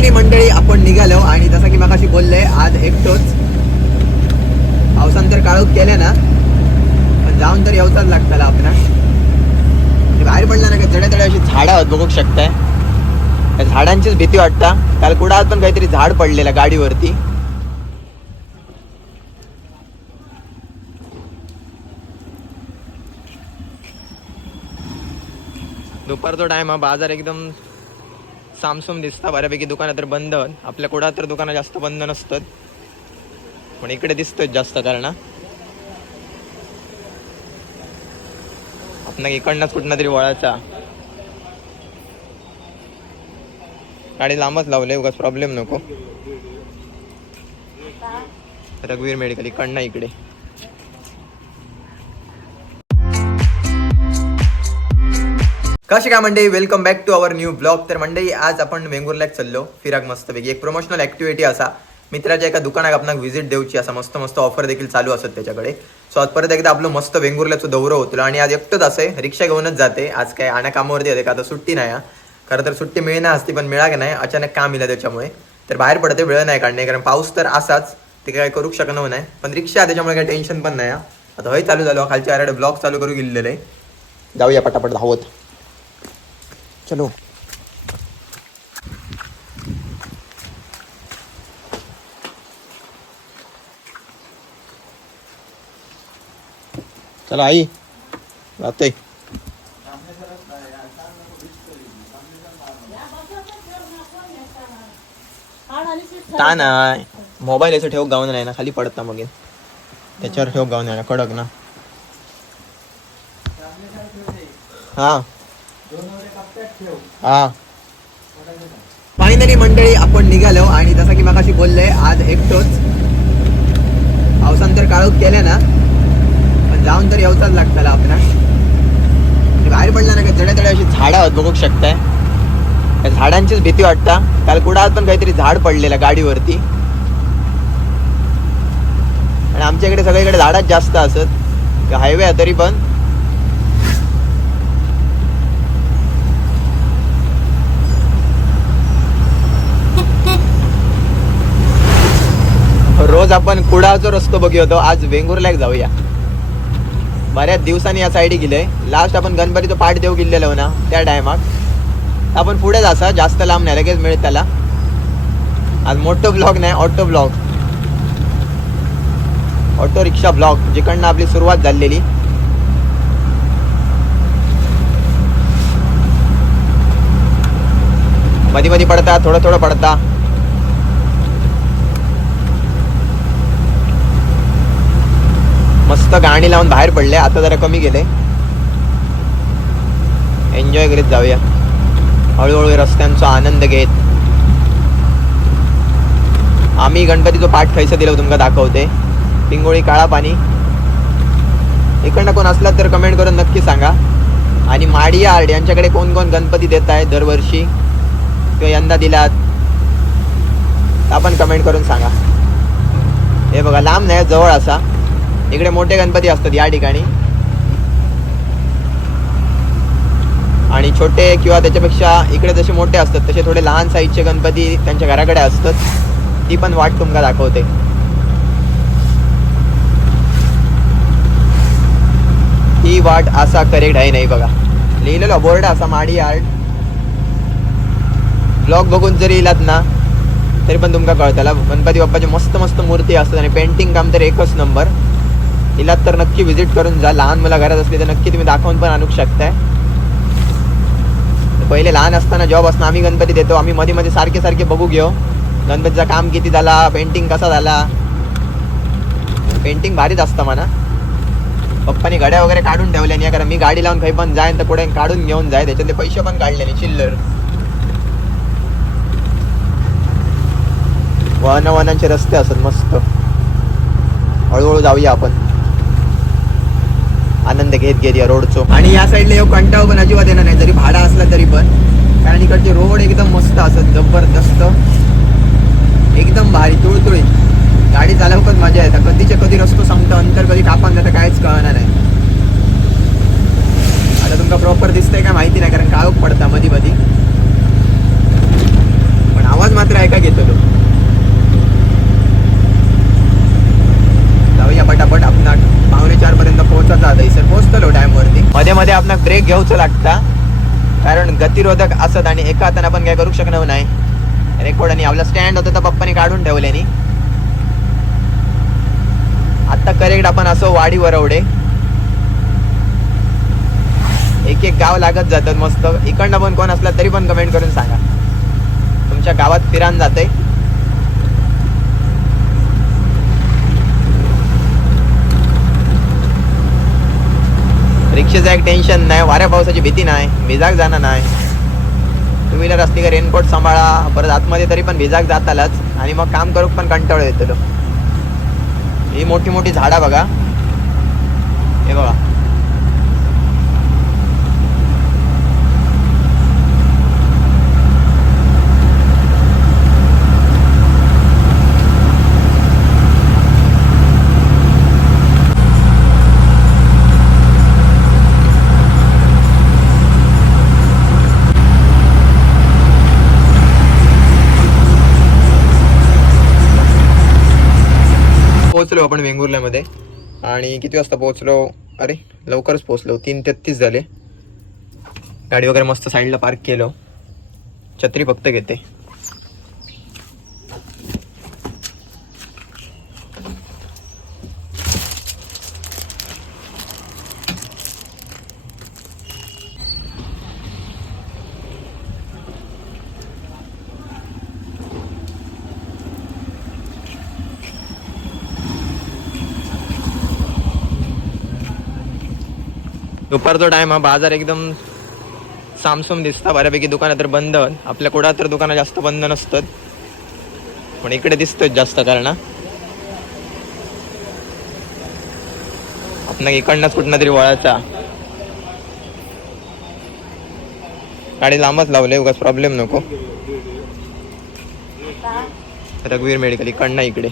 Finally मंडळी आपण निघालो आणि जसं की मगाशी बोलले आज एकटोच. पावसान तर काळोख केले ना. पण जाऊन तर येऊचाच लागताला आपला बाहेर पडला ना का तडे अशी झाडं आहेत बघू शकताय. त्या झाडांचीच भीती वाटता. काल कुडात पण काहीतरी झाड पडलेलं गाडीवरती. दुपारचा टाइम हा बाजार एकदम सामसूम दिसता बऱ्यापैकी दुकानं तर बंद. आपल्या कुडात तर दुकानं जास्त बंद नसतात. पण इकडे दिसतोय जास्त कारण आपण इकडनंच कुठनं तरी वळायचा. गाडी लांबच लावले उगाच प्रॉब्लेम नको. रघुवीर मेडिकल इकडनं इकडे. कशी काय मंडळी welcome back to our new blog तर मंडई आज आपण वेंगुर्ल्याक चाललो. फिराक मस्तपैकी एक प्रमोशनल ऍक्टिव्हिटी असा. मित्राच्या एका दुकानाक आपणाक व्हिजिट देऊची असा मस्त मस्त ऑफर देखील चालू असत त्याच्याकडे. सो आज परत एकदा आपलं मस्त वेंगुर्ल्याचं दौरो होतो आणि आज एकटंच असे रिक्षा घेऊनच जाते. आज काय आणा कामावरती येते का? आता सुट्टी नाही हा. खरं तर सुट्टी मिळणार असती पण मिळा की नाही. अचानक काम मिळालं त्याच्यामुळे. तर बाहेर पडते वेळ नाही काढणे कारण पाऊस तर असाच. ते काय करू शकणार नाही. पण रिक्षा त्याच्यामुळे काही टेन्शन पण नाही आता हय चालू झालो. खालच्या आराडे ब्लॉग चालू करू गेलेले. जाऊया पटापट धावत. चलो। चला आई जाते ता नाही मोबाईल याचं ठेव गाऊन नाही ना खाली पडत ना मग. त्याच्यावर ठेव गाऊन नाही ना कडक ना. हा. हा. फायनली मंडळी आपण निघालो आणि जसं की मगाशी बोलले आज एकटोच. पावसान तर काळोख केल्या ना. पण जाऊन तर येऊचाच लागताला आपला. बाहेर पडला ना का जड्या जड्या अशी झाडं आहेत बघू शकताय. त्या झाडांचीच भीती वाटता. काल कुडात पण काहीतरी झाड पडलेलं गाडीवरती. आणि आमच्याकडे सगळीकडे झाडच जास्त असत. हायवे आहे तरी पण. आज आपण कुडाचा रस्तो बघितो आज वेंगुर्ल्याक जाऊया. बऱ्याच दिवसांनी या साईडी गेले. लास्ट आपण गणपतीचं पाठ देऊ गेलेलो ना त्या टायमात. आपण पुढेच असा जास्त लांब नाही लगेच मिळत त्याला. आज मोठं ब्लॉग नाही auto blog auto rickshaw blog जिकडनं आपली सुरुवात झालेली. मध्ये मध्ये पडता थोडं थोडं पडता. मस्त गाणी लावून बाहेर पडले. आता जरा कमी गेले एन्जॉय करीत जाऊया. हळूहळू रस्त्यांचा आनंद घेत. आम्ही गणपतीचं पाठ खैसा दिलं तुमका दाखवते. पिंगोळी काळा पाणी. इकडनं कोण असला तर कमेंट करून नक्की सांगा. आणि माडी आर्ट यांच्याकडे कोण कोण गणपती देत आहे दरवर्षी? किंवा यंदा दिलात? तर आपण कमेंट करून सांगा. हे बघा लांब नाही जवळ असा. इकडे मोठे गणपती असतात या ठिकाणी. आणि छोटे किंवा त्याच्यापेक्षा इकडे जसे मोठे असतात तसे थोडे लहान साईजचे गणपती त्यांच्या घराकडे असतात. ती पण वाट तुमका दाखवते. ही वाट असा करेक्ट आहे नाही बघा. लिहिलेलो बोर्ड असा माडी आर्ट ब्लॉग बघून जरी इलात ना तरी पण तुमका कळतला. गणपती बाप्पाचे मस्त मस्त मूर्ती असतात आणि पेंटिंग काम तर एकच नंबर इलात तर नक्की व्हिजिट करून जा. लहान मुलं घरात असली तर नक्की तुम्ही दाखवून पण आणू शकताय. पहिले लहान असताना जॉब असताना आम्ही गणपती देतो. आम्ही मध्ये मध्ये सारखे सारखे बघू घेऊ. गणपतीचं काम किती झाला पेंटिंग कसा झाला. पेंटिंग भारीच असतं म्हणा. पप्पानी गाड्या वगैरे काढून ठेवल्या नाही कारण मी गाडी लावून काही पण जाईन तर पुढे काढून घेऊन जाय. त्याच्यातले पैसे पण काढले नाही चिल्लर वाहन वाहनांचे रस्ते असत मस्त. हळूहळू जाऊया आपण. आनंद घेत घेत या रोडचो आणि या साईडला येऊ कंटाळ पण अजिबात येणार नाही. जरी भाडा असला तरी पण. कारण इकडचे रोड एकदम मस्त असत जबरदस्त. एकदम भारी तुळतुळी. गाडी चालवकच मजा येतात कधीच्या कधी रस्तो सांगतो अंतर कधी कापान जातं काहीच कळणार नाही. आता तुमका प्रॉपर दिसतंय का माहिती नाही कारण काळोख पडता मधी मधी. पण आवाज मात्र ऐका घेतो तो जाऊया पटापट आपण पावणे चार पर्यंत पोहोचत जात सर. पोहोचतलो डॅम वरती. मध्ये मध्ये आपण ब्रेक घेऊच लागता. कारण गतिरोधक असत आणि एका हाताने आपण काय करू शकणार नाही. रेकॉर्ड आणि आपला स्टँड होता तर पप्पाने काढून ठेवल्यानी आत्ता करेक्ट आपण असो वाडी वरवडे एक एक गाव लागत जातात मस्त. इकडनं पण कोण असला तरी पण कमेंट करून सांगा. तुमच्या गावात फिरान जाते रिक्षेचं एक टेन्शन नाही वाऱ्या पावसाची भीती नाही भिजाक जाणं नाही. टू व्हीलर असली का रेनकोट सांभाळा परत आतमध्ये तरी पण भिजाक जातालाच आणि मग काम करूक पण कंटाळू येतो ही मोठी मोठी झाडा बघा. हे बघा. पोहोचलो आपण वेंगुर्ल्यामध्ये. आणि किती वाजता पोहोचलो? अरे लवकरच पोहोचलो. तीन तेहतीस झाले. गाडी वगैरे मस्त साईडला पार्क केलं. छत्री फक्त घेते. दुपारचा टाईम हा बाजार एकदम सामसम दिसता बऱ्यापैकी. दुकानं तर बंद आपल्या कुठं तर दुकानं जास्त बंद नसतात. पण इकडे दिसतोय जास्त कारण आपण इकडनंच कुठनं तरी वळायचा. गाडी लांबच लावले उगाच प्रॉब्लेम नको. रघुवीर मेडिकल इकडनं इकडे.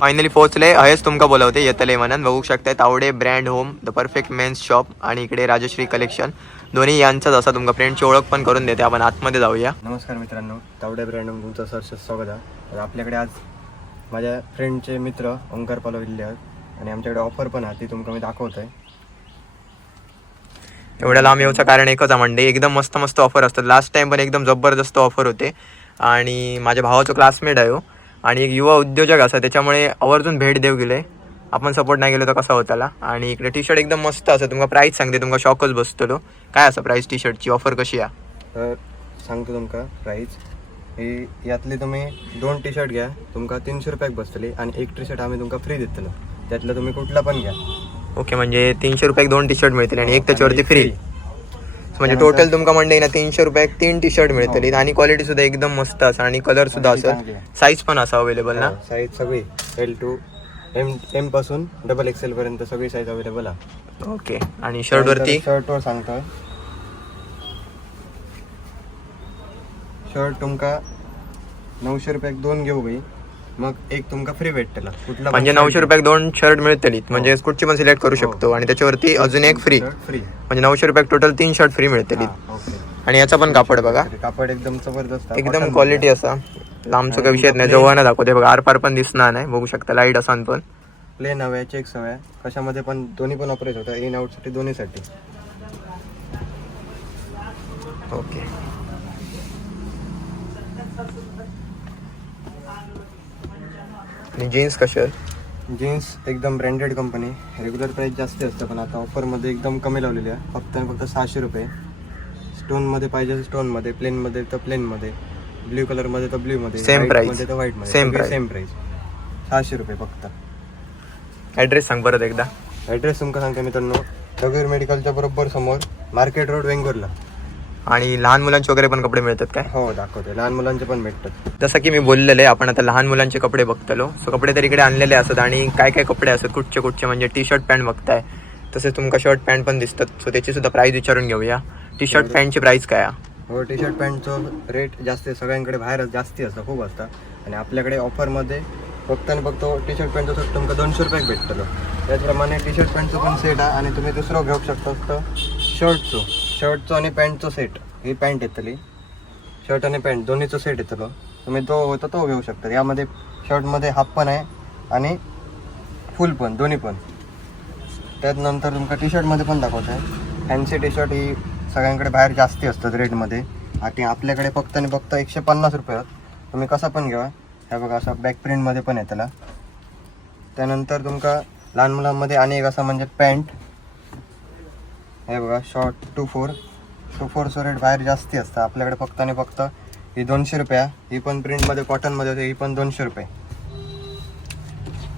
फायनली पोहोचले हेच तुमका बोलवते येतले म्हणून बघू शकताय Tawde brand home the perfect men's shop आणि इकडे राजश्री कलेक्शन दोन्ही यांचाच असा तुमका फ्रेंडची ओळख पण करून देते आपण आतमध्ये जाऊया नमस्कार मित्रांनो तावडे ब्रँडम तुमचं सरस स्वागत आहे तर आपल्याकडे आज माझ्या फ्रेंडचे मित्र ओंकार पालव इल्ले आहेत आणि आमच्याकडे ऑफर पण आहे ती तुमका मी दाखवत आहे एवढ्या लांब येऊचं कारण एकच आहे म्हणजे एकदम मस्त मस्त ऑफर असतात लास्ट टाइम पण एकदम जबरदस्त ऑफर होते आणि माझ्या भावाचं क्लासमेट आहे. आणि एक युवा उद्योजक असा त्याच्यामुळे आवर्जून भेट देऊ गेले. आपण सपोर्ट नाही गेलो तर कसा होताला आणि इकडे टी शर्ट एकदम मस्त असं तुमका प्राईस सांगते तुमका शॉकच बसतलो. काय असं प्राईस टी शर्टची ऑफर कशी आहे सांगतो तुमका प्राईस ही यातली तुम्ही दोन टी शर्ट घ्या तुमका तीनशे रुपयाक बसतली आणि एक टी शर्ट आम्ही तुमका फ्री देतलो. त्यातलं तुम्ही कुठला पण घ्या. ओके म्हणजे तीनशे रुपयाक दोन टी शर्ट मिळतील आणि एक त्याच्यावरती आणि फ्री. म्हणजे टोटल तुमका म्हणजे ना तीनशे रुपयाक तीन टी शर्ट मिळतली आणि क्वालिटी सुद्धा एकदम मस्त असं आणि कलर सुद्धा Quality असं. चांगली आहे. साईज पण असा अवेलेबल ना? साईज सगळी. एल टू एम एमपासून डबल एक्सेल पर्यंत सगळी साईज अवेलेबल आहे. ओके आणि शर्ट वरती? शर्टवर सांगतोय. शर्ट तुमका नऊशे रुपयाक दोन घेऊ बाई. मग एक तुमका फ्री भेटतला. कुठला म्हणजे नऊशे रुपयाक दोन शर्ट मिळतली म्हणजे कुठची पण सिलेक्ट करू शकतो. आणि त्याच्यावरती अजून एक फ्री फ्री म्हणजे नऊशे रुपयाक टोटल तीन शर्ट फ्री मिळतली आणि याचा पण कापड बघा. कापड एकदम जबरदस्त. एकदम क्वालिटी असा. लांबचं काही विषय नाही. जवळ दाखवते. बघा आरपार पण दिसणार नाही. बघू शकता लाइट असान पण. प्लेन हव्या चेक्स हव्या कशामध्ये पण दोन्ही पण ऑपरेट होतं इन आउटसाठी दोन्हीसाठी. ओके आणि जीन्स कशी आहे जीन्स एकदम ब्रँडेड कंपनी रेग्युलर प्राइस जास्त असतं पण आता ऑफरमध्ये एकदम कमी लावलेली आहे. फक्त आणि फक्त सहाशे रुपये. स्टोनमध्ये पाहिजे स्टोनमध्ये प्लेनमध्ये तर प्लेनमध्ये ब्ल्यू कलरमध्ये तर ब्ल्यूमध्ये Same price. मध्ये तर व्हाईटमध्ये price. सेम प्राईस सहाशे रुपये फक्त. ॲड्रेस सांग परत एकदा. ॲड्रेस तुमका सांगते मित्रांनो. रघुवीर मेडिकलच्या बरोबर समोर मार्केट रोड वेंगुर्ला. आणि लहान मुलांचे वगैरे पण कपडे मिळतात काय? हो दाखवते. लहान मुलांचे पण भेटतात. जसं की मी बोललेले आपण आता लहान मुलांचे कपडे बघतलो. सो कपडे तर इकडे आणलेले असतात आणि काय काय कपडे असतात? कुठचे कुठचे? म्हणजे टी शर्ट पॅन्ट बघताय. तसेच तुमका शर्ट पॅन्ट पण दिसतात. सो त्याची सुद्धा प्राइस विचारून घेऊया. टी शर्ट पॅन्टची प्राइस काय आहे? हो टी शर्ट पॅन्टचं रेट जास्त सगळ्यांकडे बाहेर जास्ती असतं खूप असतं. आणि आपल्याकडे ऑफरमध्ये फक्त आणि फक्त टी शर्ट पॅन्टचं सेट तुमका दोनशे रुपयाक भेटतलो. त्याचप्रमाणे टी शर्ट पॅन्टचं पण सेट आहे आणि तुम्ही दुसरं घेऊ शकता शर्टचं शर्टचं आणि पॅन्टचं सेट. ही पॅन्ट येतली. शर्ट आणि पॅन्ट दोन्हीचं सेट येतलो. तुम्ही तो होता तो घेऊ शकता. यामध्ये शर्टमध्ये हाफ पण आहे आणि फुल पण दोन्ही पण. त्यात नंतर तुमका टी शर्टमध्ये पण दाखवत आहे फॅन्सी टी शर्ट ही सगळ्यांकडे बाहेर जास्ती असतात रेटमध्ये. आणि आपल्याकडे फक्त आणि फक्त एकशे पन्नास रुपये आहेत. तुम्ही कसा पण घ्या ह्या बघा असं बॅक प्रिंटमध्ये पण आहे त्याला त्यानंतर तुमका लहान मुलांमध्ये आणि एक असा म्हणजे पॅन्ट. हे बघा शॉर्ट टू फोर टू फोरचं रेट बाहेर जास्ती असतं. आपल्याकडे फक्त आणि फक्त ही दोनशे रुपया ही पण प्रिंटमध्ये कॉटनमध्ये होते. ही पण दोनशे रुपये.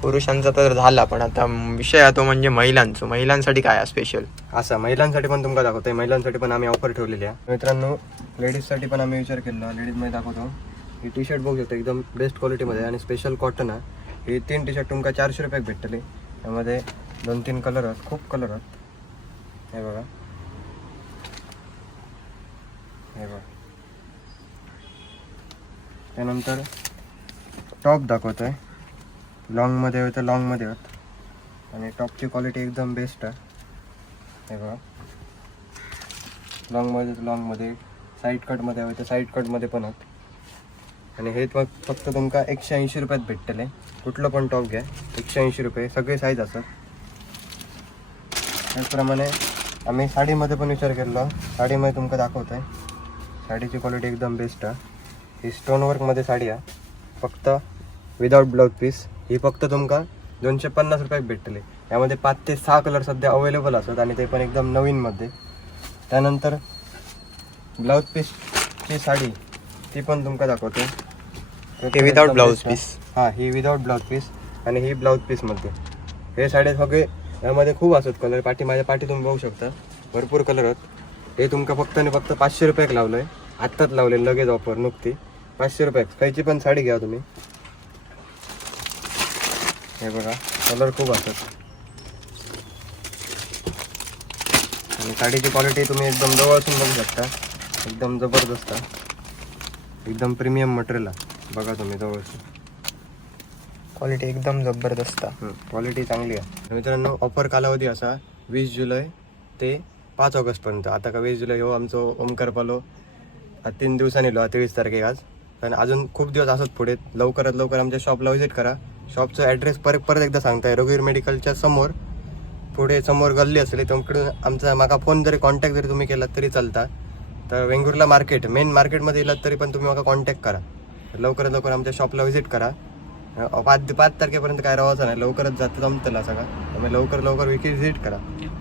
पुरुषांचा तर झाला पण आता विषय आहे तो म्हणजे महिलांचं. महिलांसाठी काय स्पेशल असं. महिलांसाठी पण तुमका दाखवतोय. महिलांसाठी पण आम्ही ऑफर ठेवलेली आहे. मित्रांनो लेडीजसाठी पण आम्ही विचार केला. लेडीजमध्ये दाखवतो. ही टी शर्ट बघू शकतो एकदम बेस्ट क्वालिटीमध्ये आणि स्पेशल कॉटन आहे. ही तीन टी शर्ट तुमका चारशे रुपयाक भेटतली. त्यामध्ये दोन तीन कलर आहेत. खूप कलर आहेत. हे बघा. हे बघा. त्यानंतर टॉप दाखवतो आहे लॉंगमध्ये होतं लॉंगमध्ये होत. आणि टॉपची क्वालिटी एकदम बेस्ट आहे. हे बघा. लॉंगमध्ये तर लॉंगमध्ये साईड कटमध्ये हवे तर साईड कटमध्ये पण आहेत आणि हे मग फक्त तुमका एकशे ऐंशी रुपयात भेटतले. कुठलं पण टॉप घ्या. एकशे ऐंशी रुपये सगळे साईज असतात. त्याचप्रमाणे आम्ही साडीमध्ये पण विचार केला. साडीमध्ये तुमका दाखवत आहे साडीची क्वालिटी एकदम बेस्ट आहे. ही स्टोन वर्कमध्ये साडी आहे. फक्त विदाउट ब्लाऊज पीस ही फक्त तुमका दोनशे पन्नास रुपयाक भेटतले यामध्ये पाच ते सहा कलर सध्या अवेलेबल असतात आणि ते पण एकदम नवीनमध्ये त्यानंतर ब्लाऊज पीसची साडी ती पण तुमका दाखवतो without blouse piece. हां ही विदाउट ब्लाऊज पीस आणि ही ब्लाऊज पीसमध्ये हे साडे सगळे यामध्ये खूप असत कलर पाठी माझ्या पाठी तुम्ही बघू शकता. भरपूर कलर आहेत. हे तुमका फक्त आणि फक्त पाचशे रुपयाक लावलं आहे आत्ताच लावले लगेच ऑफर नुकती. पाचशे रुपयाक खायची पण साडी घ्या तुम्ही. हे बघा कलर खूप असतात. आणि साडीची क्वालिटी तुम्ही एकदम जवळसून बघू शकता. एकदम जबरदस्त. एकदम प्रीमियम मटेरियल आहे. बघा तुम्ही जवळसून क्वालिटी एकदम जबरदस्त क्वालिटी चांगली आहे. मित्रांनो ऑफर कालावधी असा वीस जुलै ते पाच ऑगस्टपर्यंत आता का वीस जुलै हो आमचं ओमकार पालो. तीन दिवसांनी येलो तेवीस तारखेक आज. पण अजून खूप दिवस असत पुढे. लवकरात लवकर आमच्या शॉपला व्हिजिट करा. शॉपचा ॲड्रेस परत परत एकदा सांगताय. रघुवीर मेडिकलच्या समोर. पुढे समोर गल्ली असली तुमकडून आमचा माका फोन जरी कॉन्टॅक्ट जरी तुम्ही केलात तरी चालता. तर वेंगुर्ला मार्केट मेन मार्केटमध्ये येलात तरी पण तुम्ही माका कॉन्टॅक्ट करा. लवकरात लवकर आमच्या शॉपला व्हिजिट करा. पाच पाच तारखेपर्यंत काय राहायचं नाही. लवकरच जातं जमतला सगळं त्यामुळे लवकर लवकर व्हिजिट करा.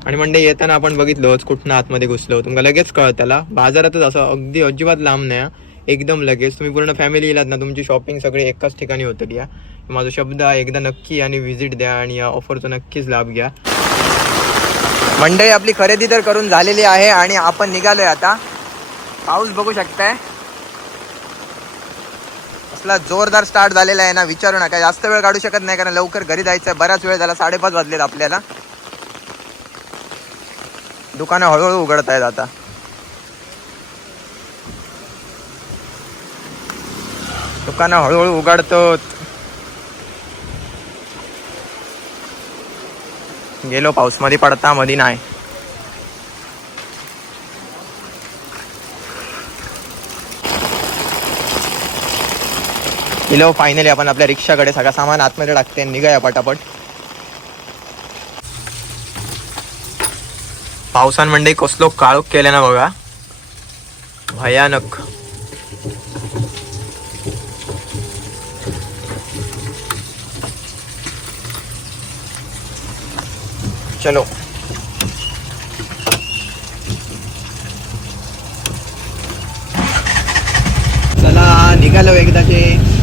आणि म्हणजे येताना आपण बघितलोच कुठनं आतमध्ये घुसलो तुमका लगेच कळत त्याला बाजारातच असं अगदी अजिबात लांब नाही एकदम लगेच. तुम्ही पूर्ण फॅमिली येलात ना तुमची शॉपिंग सगळी एकाच ठिकाणी होतं या. माझा शब्द आहे एकदा नक्की आणि व्हिजिट द्या आणि या ऑफरचा नक्कीच लाभ घ्या. मंडळी आपली खरेदी तर करून झालेली आहे आणि आपण निघालोय आता. पाऊस बघू शकताय. असला जोरदार स्टार्ट झालेला आहे ना विचारू नका. जास्त वेळ काढू शकत नाही कारण लवकर घरी जायचं बराच वेळ झाला साडेपाच वाजलेत आपल्याला. दुकानं हळूहळू उघडत आहेत आता. दुकानं हळूहळू उघडतो गेलो पाऊसमध्ये पडता मध्ये नाही. इलो फायनली आपण आपल्या रिक्षाकडे सगळं सामान आतमध्ये टाकते निघाया पटापट. पावसान म्हणजे कसलो काळोख केले ना बघा. भयानक. चलो. चला निघालो एकदाचे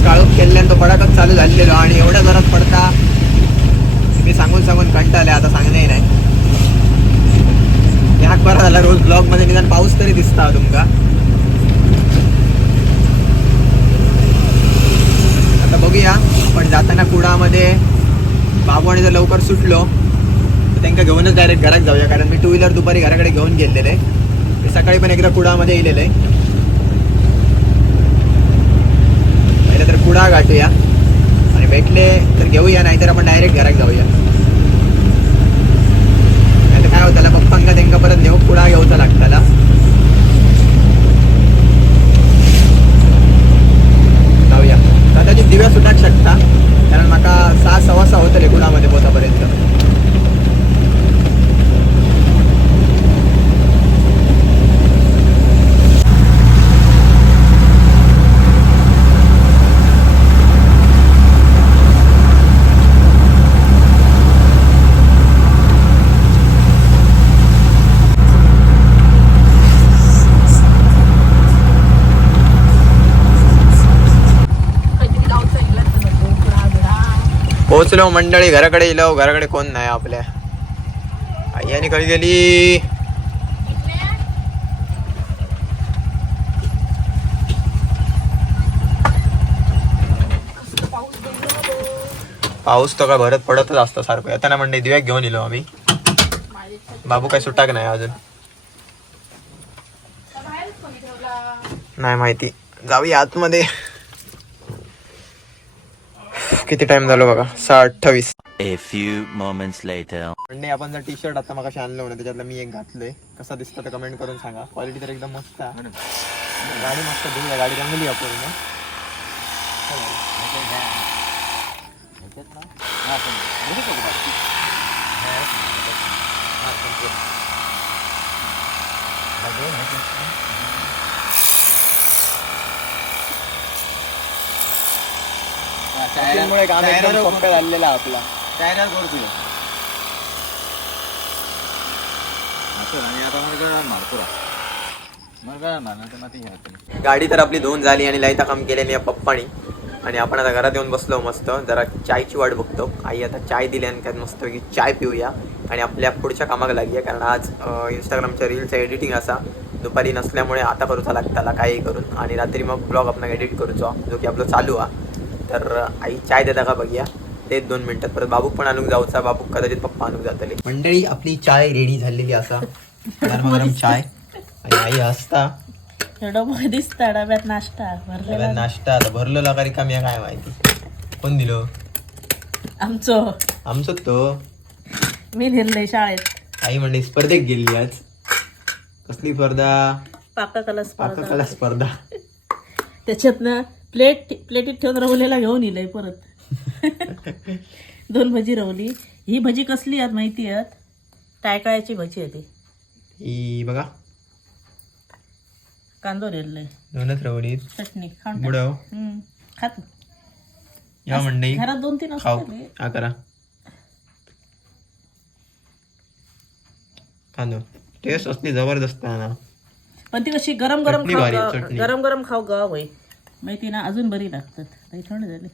पाऊस काळोख केल्यानं तो पडाकच चालू झालेलो आणि एवढ्या जोरात पडता मी सांगून सांगून कंटाळले आता सांगणे नाही. याक बरा झाला रोज ब्लॉगमध्ये निदान पाऊस तरी दिसता हो तुमका आता बघूया पण जाताना कुडामध्ये बाबू आणि जर लवकर सुटलो तर त्यांना घेऊनच डायरेक्ट घरात जाऊया कारण मी टू व्हीलर दुपारी घराकडे घेऊन गेलेले. मी सकाळी पण एकदा कुडामध्ये येलेले आहे तर कुडा गाठूया. आणि भेटले तर घेऊया नाहीतर आपण डायरेक्ट घरात जाऊया. नाही तर काय होताला पप्पांका त्यांना परत नेऊ कुडा घेऊचा लागताला जाऊया. कदाचित दिव्या सुटाक शकता कारण माका सहा सव्वा सहा होतले कुडामध्ये पोहोचापर्यंत पोहोचलो मंडळी घराकडे येलो घराकडे कोण नाही आपल्या. आई आणि खरी गेली. पाऊस तो काय भरत पडतच असतो सारखं. येताना मंडळी दिव्या घेऊन येलो आम्ही. बाबू काय सुटाक नाही अजून? नाही माहिती. जाऊया आतमध्ये. किती टाइम झालो बघा सहा अठ्ठावीस A few moments later. म्हणजे आपण जर टी शर्ट आता मग आणलं ना त्याच्यातलं मी एक घातलंय कसा दिसतं तर कमेंट करून सांगा क्वालिटी तर एकदम मस्त आहे गाडी मस्त धुऊया गाडी चांगली आहे पूर्ण त्यामुळे काम एकदम सोपं झालेलं आपला. गाडी तर आपली धुवून झाली आणि लाईता काम केल्याने या पप्पानी. आणि आपण आता घरात येऊन बसलो मस्त. जरा चायची वाट बघतो. आई आता चाय दिली आणि त्यात मस्त चाय पिऊया. आणि आपल्या पुढच्या कामाला लागूया कारण आज इंस्टाग्रामच्या रीलचं एडिटिंग असा. दुपारी नसल्यामुळे आता करूचा लागताला काही करून. आणि रात्री मग ब्लॉग आपण एडिट करूचो जो की आपलं चालू आहे. तर आई चाय देता का बघूया. तेच दोन मिनिटात परत बाबूक पण आणून जाऊचा. बाबूक कदाचित पप्पा आणून जातले. मंडळी आपली चाय रेडी झालेली असा गरम गरम चाय. आणि आई हसता दिसता डब्यात नाश्ता भरलेला. डब्यात नाश्ता. आता भरलो लागा रिकामी आहे काय माहिती? कोण दिलो? आमचं. आमचं तो. मी नेलंय शाळेत. आई म्हणजे स्पर्धेत गेली आज. कसली स्पर्धा? पाककला स्पर्धा. पाककला स्पर्धा. त्याच्यातनं प्लेट प्लेटीत ठेवून रवलेला घेऊन येलंय परत. दोन भजी रवली. ही भजी कसली आहेत माहिती आहेत? टायकाळ्याची भजी आहे ती. ही बघा. कांदो रेललंय दोनच रवडीत चटणी. खाऊन टाक. बुडव. हम्म, खात या मंडई घरात दोन तीन खाऊ. असतात रे. हा करा. कांदो टेस्ट असली जबरदस्त आहे ना. पण ती कशी गरम गरम चटणी खाऊ भारी आहे, गा- चटणी. गरम गरम खाऊ गा होय. माहिती ना अजून बरी लागतात. काही थंड झाली.